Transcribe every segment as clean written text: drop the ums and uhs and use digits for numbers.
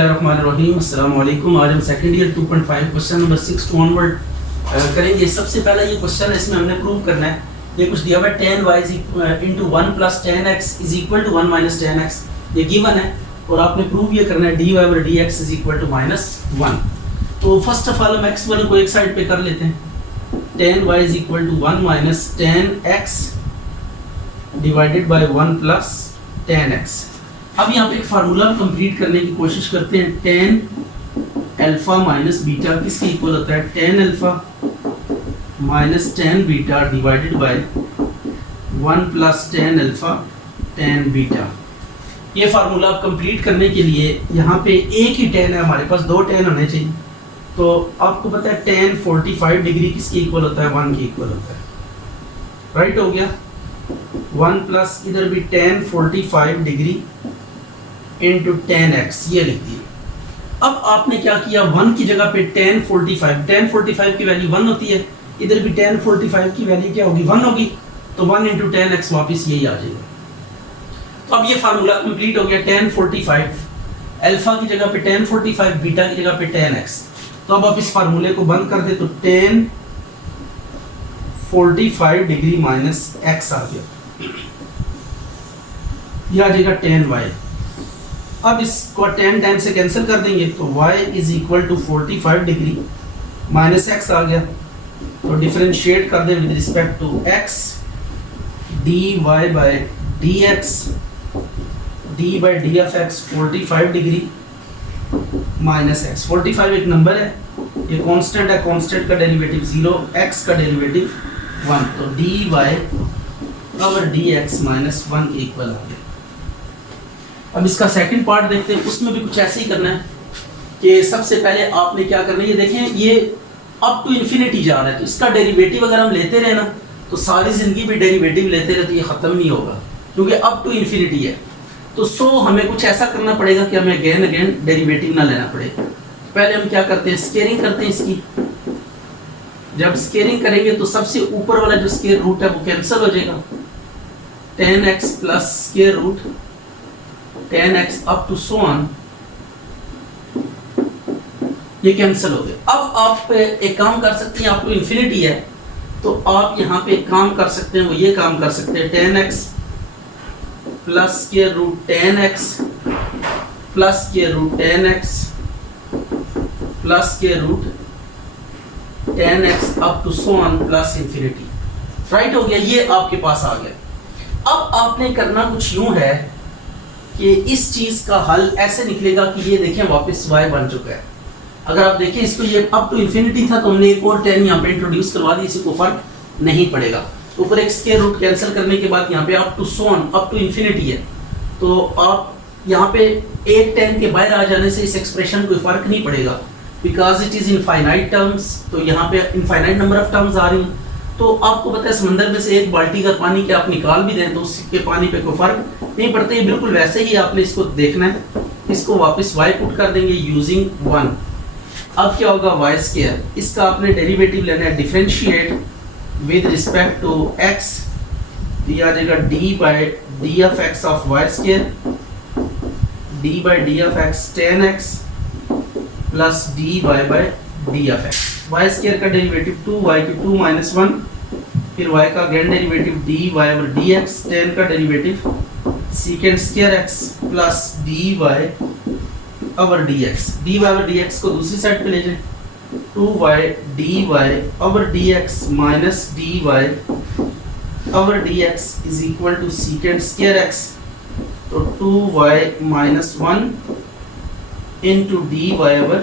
बिस्मिल्लाहिर्रहमानिर्रहीम अस्सलाम वालेकुम। आज हम second year 2.5 question number 6 to onward करेंगे। सबसे पहला ये क्वेश्चन है, इसमें हमने प्रूव करना है। ये कुछ दिया हुआ है tan y into 1 plus tan x is equal to 1 minus tan x, ये गिवन है और आपने प्रूव ये करना है dy over dx is equal to -1। तो फर्स्ट ऑफ ऑल हम x वाले को एक साइड पे कर लेते हैं। tan y is equal to 1 minus tan x divided by 1 plus tan x। अब यहाँ पे एक फार्मूला कंप्लीट करने की कोशिश करते हैं। tan अल्फा माइनस बीटा किसके इक्वल होता है? tan alpha minus tan beta divided by 1 plus tan alpha tan beta. ये फार्मूला आप कंप्लीट करने के लिए यहाँ पे एक ही tan है, हमारे पास 2 tan होने चाहिए। तो आपको पता है tan 45 डिग्री किसके इक्वल होता है? 1 के इक्वल होता है। राइट हो गया। 1 प्लस इधर भी tan 45 degree into tan x, ये लिख दिया। अब आपने क्या किया, 1 की जगह पे tan 45 की वैल्यू 1 होती है, इधर भी tan 45 की वैल्यू क्या होगी? 1 होगी। तो 1 इंटू tan x वापस यही आ जाएगा। तो अब ये फार्मूला कंप्लीट हो गया। tan 45 अल्फा की जगह पे tan 45, बीटा की जगह पे tan x। तो अब आप इस फार्मूले को बंद कर दे तो tan 45 डिग्री माइनस x आ गया, यह आ जाएगा tan y। अब इसको tan से कैंसिल कर देंगे तो y is equal to 45 degree minus x आ गया। तो डिफरेंशिएट कर दें with respect to x, dy by dx d by d of x 45 degree minus x। 45 एक नंबर है, ये कांस्टेंट है, कांस्टेंट का डेरिवेटिव 0, x का डेरिवेटिव 1, तो dy over dx minus 1 equal आ गया। अब इसका सेकंड पार्ट देखते हैं, उसमें भी कुछ ऐसे ही करना है कि सबसे पहले आपने क्या करना है, ये देखें ये अप टू इन्फिनिटी जा रहा है, तो इसका डेरिवेटिव अगर हम लेते रहे ना तो सारी जिंदगी भी डेरिवेटिव लेते रहे तो ये खत्म नहीं होगा, क्योंकि अप टू इन्फिनिटी है। तो हमें कुछ ऐसा करना पड़ेगा कि हमें अगेन डेरिवेटिव ना लेना पड़े। पहले हम क्या करते हैं, स्केयरिंग करते हैं इसकी। जब स्केयरिंग करेंगे तो सबसे ऊपर वाला जो स्केयर रूट है वो कैंसिल हो जाएगा। tan x plus square root tan x up to so on, ये कैंसिल हो गया। अब आप एक काम कर सकते हैं, आप टू इन्फिनिटी है तो आप यहाँ पे एक काम कर सकते हैं, वो ये काम कर सकते हैं tan x plus square root tan x plus square root tan x plus square root tan x up to so on plus infinity. Right हो गया, ये आपके पास आ गया। अब आपने करना कुछ यूं है कि इस चीज का हल ऐसे निकलेगा कि ये देखें वापस y बन चुका है। अगर आप देखें इसको, ये अप टू इन्फिनिटी था तो हमने एक और tan यहाँ पे इंट्रोड्यूस करवा दी, इसी को फर्क नहीं पड़ेगा। ऊपर एक स्क्वायर रूट कैंसिल करने के बाद यहाँ पे up to so on, up to infinity है, तो आप यहाँ पे एक tan के बाहर आ जाने से इस एक्सप्रेशन कोई फर्क नहीं पड़ेगा, because it is infinite terms. तो यहाँ पे इनफाइनाइट नंबर ऑफ टर्म्स आ रही हैं। तो आपको पता है समंदर में से एक बाल्टी का पानी के आप निकाल भी दें तो उसके पानी पे कोई फर्क नहीं पड़ता। ये बिल्कुल वैसे ही आपने इसको देखना है। इसको वापस y पुट कर देंगे यूजिंग 1। अब क्या होगा, y स्क्वायर, इसका आपने डेरिवेटिव लेना है, differentiate with respect to x, ये आ जाएगा d by d of x of y square, d by d of x tan x plus d by d of x। y square का derivative 2y की 2 minus 1, फिर y का again derivative dy over dx, tan का derivative secant square x plus dy over dx। dy over dx को दूसरी side पे ले जाएं, 2y dy over dx minus dy over dx is equal to secant square x, तो 2y minus 1 into dy over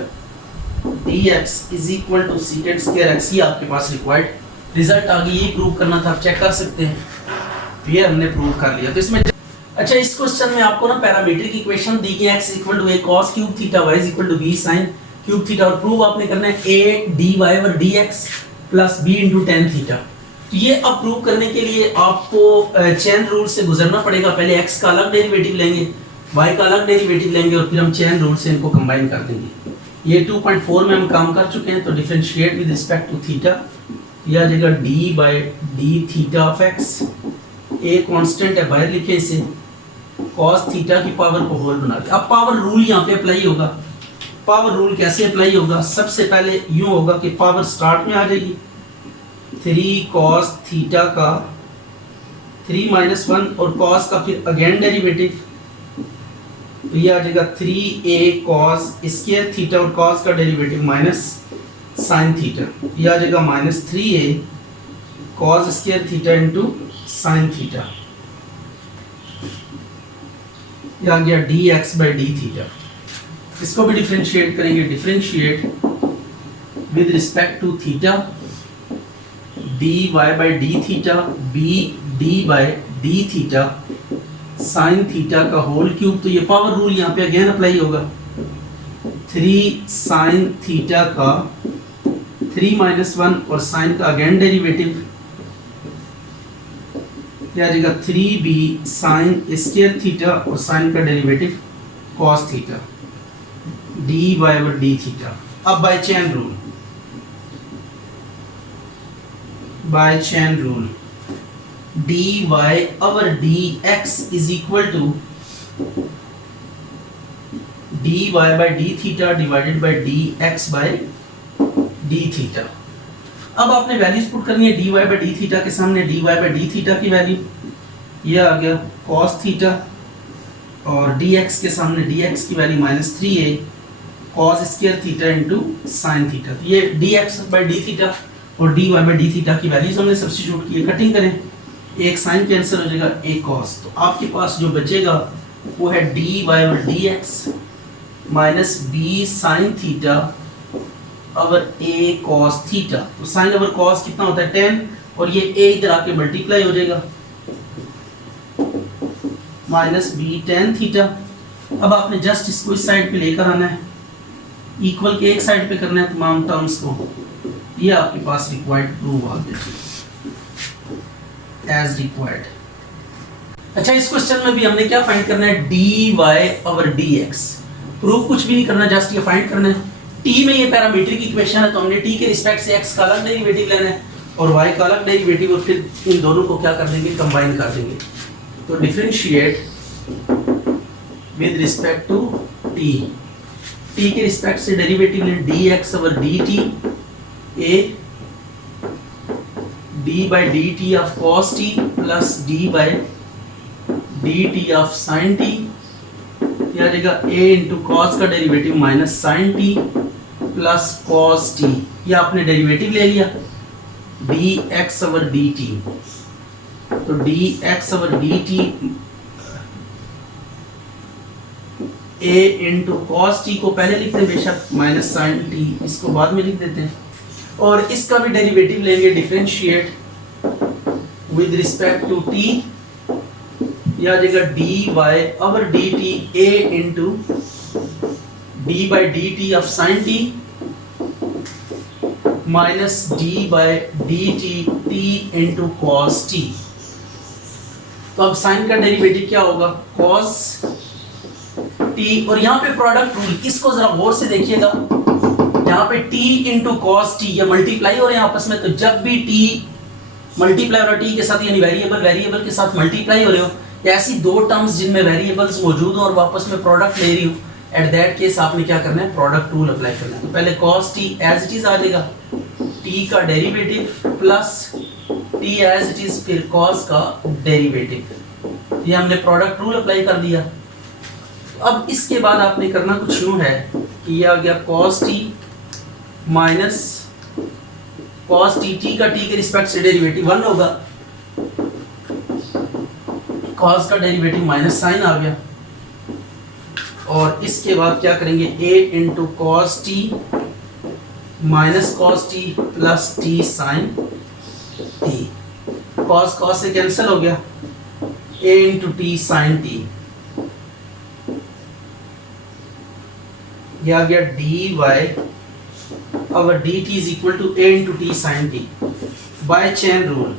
dx is equal to secant square x। ये आपके पास required result आ गई, ये प्रूव करना था, आप चेक कर सकते हैं। तो ये हमने प्रूव कर लिया। तो इसमें अच्छा, इस क्वेश्चन में आपको ना पैरामीट्रिक इक्वेशन दी गई, x equal to a cos cube theta, y is equal to b sin cube theta, और प्रूव आपने करना है a dy over dx plus b into tan theta. तो ये अब प्रूव करने के लिए आपको चेन रूल से गुजरना पड़ेगा। पहले x का अलग डेरिवेटिव लेंगे, y का अलग डेरिवेटिव लेंगे और फिर हम चेन रूल से इनको कंबाइन कर देंगे। ये 2.4 में हम काम कर चुके हैं। तो differentiate with respect to theta, यह आ जाएगा d by d theta of x, a constant है बाहर लिखे इसे, cos थीटा की पावर को होल बना दिया। अब पावर रूल यहाँ पे अप्लाई होगा, पावर रूल कैसे अप्लाई होगा? सबसे पहले यूं होगा कि पावर स्टार्ट में आ जाएगी 3 cos थीटा का 3 - 1 और cos का फिर अगेन डेरिवेटिव, तो ये आ जाएगा 3a cos स्क्वायर थीटा और cos का डेरिवेटिव माइनस साइन थीटा, ये आ जाएगा -3a cos square theta into sine theta, ये आ गया dx/d थीटा। इसको भी डिफरेंशिएट करेंगे, differentiate with respect to theta dy/d theta b d/d theta sine theta का होल क्यूब, तो ये पावर रूल यहाँ पे अगेन अप्लाई होगा 3 साइन थीटा का 3 - 1 और साइन का अगेन डेरिवेटिव, यह आ जाएगा 3b साइन स्क्वायर थीटा और साइन का derivative cos theta dy/d theta. अब by chain rule, by chain rule dy/dx is equal to dy/d theta divided by dx/d theta. अब आपने वैल्यूज पुट करनी है dy/d थीटा के सामने dy/d थीटा की वैल्यू, ये आ गया cos थीटा, और dx के सामने dx की value -3a cos square theta into sine theta, तो ये dx/d थीटा और dy/d थीटा की वैल्यूज हमने सब्स्टिट्यूट की। कटिंग करें, एक साइन कैंसिल हो जाएगा, एक cos, तो आपके पास जो बचेगा वो है dy/dx minus b sine theta over a cos theta, तो साइन ओवर cos कितना होता है 10, और ये a इधर आके मल्टीप्लाई हो जाएगा माइनस b tan थीटा। अब आपने जस्ट इसको इस साइड पे लेकर आना है, इक्वल के एक साइड पे करना है तमाम टर्म्स को, ये आपके पास रिक्वायर्ड प्रूफ आ गया एज रिक्वायर्ड। अच्छा, इस क्वेश्चन में भी हमने क्या फाइंड करना है dy/dx, प्रूफ कुछ भी नहीं करना, जस्ट ये फाइंड करना है। t में ये पैरामीट्रिक इक्वेशन है, तो हमने t के रिस्पेक्ट से x का अलग डेरिवेटिव लेना है और y का अलग डेरिवेटिव, और फिर इन दोनों को क्या कर देंगे, कंबाइन कर देंगे। तो differentiate with respect to t, t के रिस्पेक्ट से डेरिवेटिव लें dx/dt a d/dt of cos t plus d/dt of sin t, यह आ जाएगा a इंटू cos का derivative minus sin t plus cos t, ये आपने डेरिवेटिव ले लिया dx/dt, तो dx/dt a into cos t को पहले लिखते हैं बेशक, माइनस sin t इसको बाद में लिख देते हैं, और इसका भी डेरिवेटिव लेंगे, differentiate with respect to t, यह आ जाएगा dy/dt a into d/dt of sin t minus d/dt t into cos t। तो अब साइन का डेरिवेटिव क्या होगा, cos t, और यहाँ पे प्रोडक्ट रूल, इसको जरा गौर से देखिएगा, यहाँ पे t इंटू cos t ये मल्टीप्लाई हो रहे हैं आपस में, तो जब भी t मल्टीप्लाई हो रहा है t के साथ, यानी वेरिएबल के साथ मल्टीप्लाई हो रहे हो, ऐसी दो टर्म्स जिनमें वेरिएबल्स मौजूद हो और आपस में प्रोडक्ट ले रही हो, एट दैट केस आपने क्या करना है, प्रोडक्ट रूल अप्लाई करना है। तो पहले cos t as it is आ जाएगा, t का derivative plus t as it is, फिर cos का डेरिवेटिव, ये हमने प्रोडक्ट रूल अप्लाई कर दिया। अब इसके बाद आपने करना कुछ यूं है कि ये आ गया cos t minus cos t का t के रिस्पेक्ट से डेरिवेटिव 1 होगा, cos का डेरिवेटिव माइनस साइन आ गया, और इसके बाद क्या करेंगे, a into cos t minus cos t plus t sine t, cos से कैंसिल हो गया, a into t sine t, यह आ गया dy/dt is equal to a into t sin t by chain rule,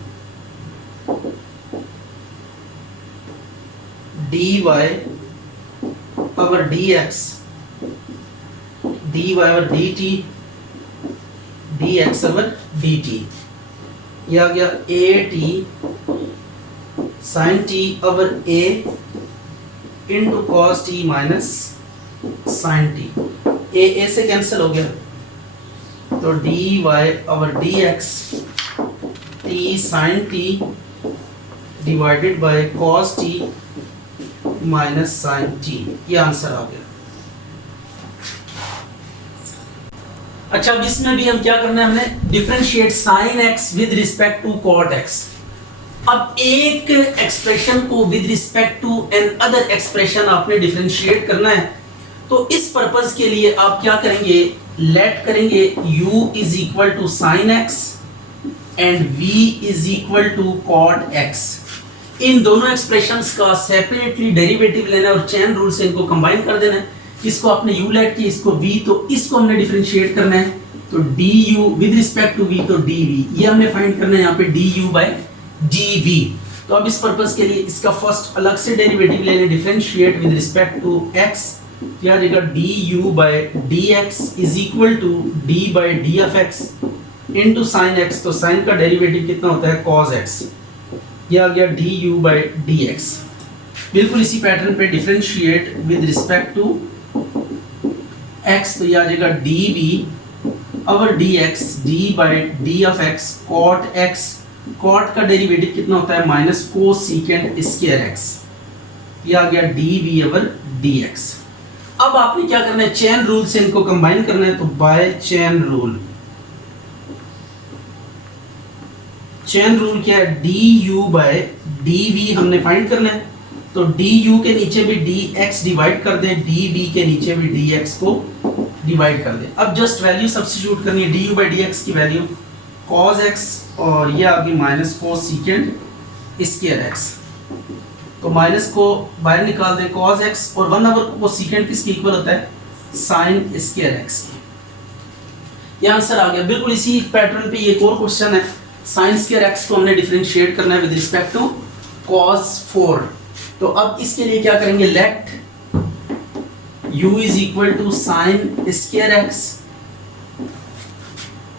dy/dx dy/dt dx/dt, यह आ गया at sin t over a into cos t minus sin t, ए से cancel हो गया, तो D Y और D X T sine T divided by cos T minus sine T, ये answer आ गया। अच्छा, अब इसमें भी हम क्या करना है, हमने differentiate sine X with respect to cot X. अब एक एक्सप्रेशन को with respect to another expression आपने डिफरेंशिएट करना है, तो इस पर्पस के लिए आप क्या करेंगे, लेट करेंगे u is equal to sine x and v is equal to cot x. इन दोनों एक्सप्रेशंस का सेपरेटली डेरिवेटिव लेना है और चेन रूल से इनको कंबाइन कर देना है। इसको आपने u लेट किया, इसको v, तो इसको हमने डिफरेंशिएट करना है, तो du with respect to v, तो dv, ये हमने फाइंड करना है यहाँ पे du बाय dv। तो अब इस पर्पस के लिए इसका फर्स्ट अलग से डेरिवेटिव ले लें, differentiate with respect to x, क्या आ जाएगा du by dx is equal to d by d of x into sin x, तो sin का डेरिवेटिव कितना होता है cos x, ये आ गया du बाय dx। बिल्कुल इसी पैटर्न पे differentiate with respect to x, तो ये आ जाएगा dv over dx d by d of x cot x, cot का डेरिवेटिव कितना होता है माइनस कोसेकेंट स्क्वायर x, ये आ गया dv ओवर dx। अब आपने क्या करना है, चेन रूल से इनको कंबाइन करना है, तो by chain rule, chain rule क्या है, du बाय dv हमने फाइंड करना है, तो du के नीचे भी dx डिवाइड कर दें, dv के नीचे भी dx को डिवाइड कर दें। अब जस्ट वैल्यू सब्स्टिट्यूट करनी है, du बाय dx की वैल्यू cos x और ये आ गई माइनस कोसेकेंट स्क्वायर x, तो माइनस को बाहर निकाल दें, cos x और 1/, वो सेकेंड किसके इक्वल होता है, sin स्क्वायर x की। ये आंसर आ गया। बिल्कुल इसी पैटर्न पे एक और क्वेश्चन है, sin स्क्वायर x को हमने डिफरेंशिएट करना है विद रिस्पेक्ट टू cos 4। तो अब इसके लिए क्या करेंगे, let u is equal to sin square x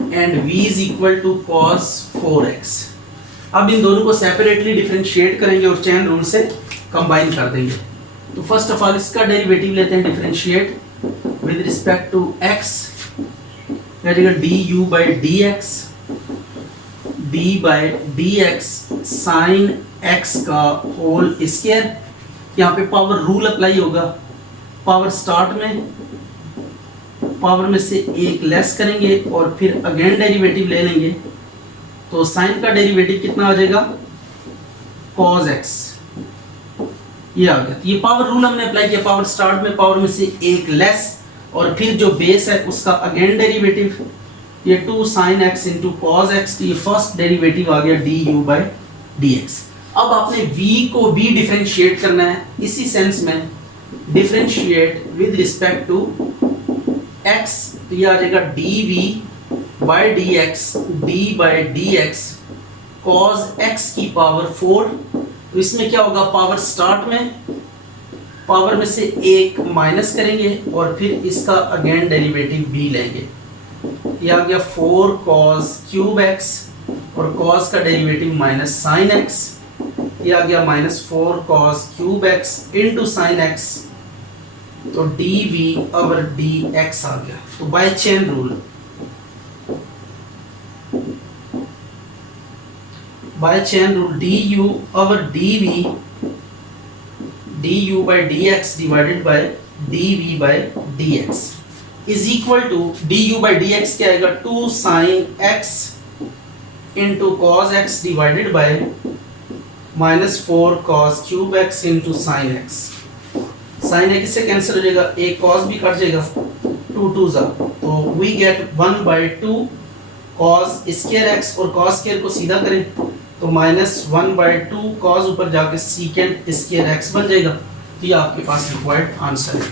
and v is equal to cos 4x। अब इन दोनों को सेपरेटली डिफरेंशिएट करेंगे और चेन रूल से कंबाइन कर देंगे। तो फर्स्ट ऑफ ऑल इसका डेरिवेटिव लेते हैं, differentiate with respect to x, du by dx d by dx sin x का होल स्क्वायर। यहाँ पे पावर रूल अप्लाई होगा, पावर स्टार्ट में पावर में से एक लेस करेंगे और फिर अगेन डेरिवेटिव ले लेंगे, तो साइन का डेरिवेटिव कितना आ जाएगा, cos x, ये आ गया। ये पावर रूल हमने अप्लाई किया, पावर स्टार्ट में पावर में से एक लेस और फिर जो बेस है उसका अगेन डेरिवेटिव, ये 2 sin x into cos x, तो ये फर्स्ट डेरिवेटिव आ गया du बाय dx। अब आपने v को भी डिफरेंशिएट करना है, इसी सेंस में differentiate with respect to x, तो ये आ जाएगा dv by dx d by dx cos x की पावर 4। तो इसमें क्या होगा, पावर स्टार्ट में पावर में से एक माइनस करेंगे और फिर इसका अगेन डेरिवेटिव भी लेंगे, ये आ गया 4 cos क्यूब x और cos का डेरिवेटिव माइनस sin x, ये आ गया minus 4 cos cube x into sin x, तो dv ओवर dx आ गया। तो by chain rule, by chain rule du over dv du by dx divided by dv by dx is equal to du by dx क्या आएगा, 2 sin x into cos x divided by minus 4 cos cube x into sin x। sin x से cancel हो जाएगा, एक cos भी cut जाएगा, 2 2 जा, तो we get 1 by 2 cos square x और cos स्क्वायर को सीधा करें तो माइनस 1 बाय 2 cos ऊपर जाके सेकेंड स्क्वायर x बन जाएगा। तो ये आपके पास रिक्वायर्ड आंसर है।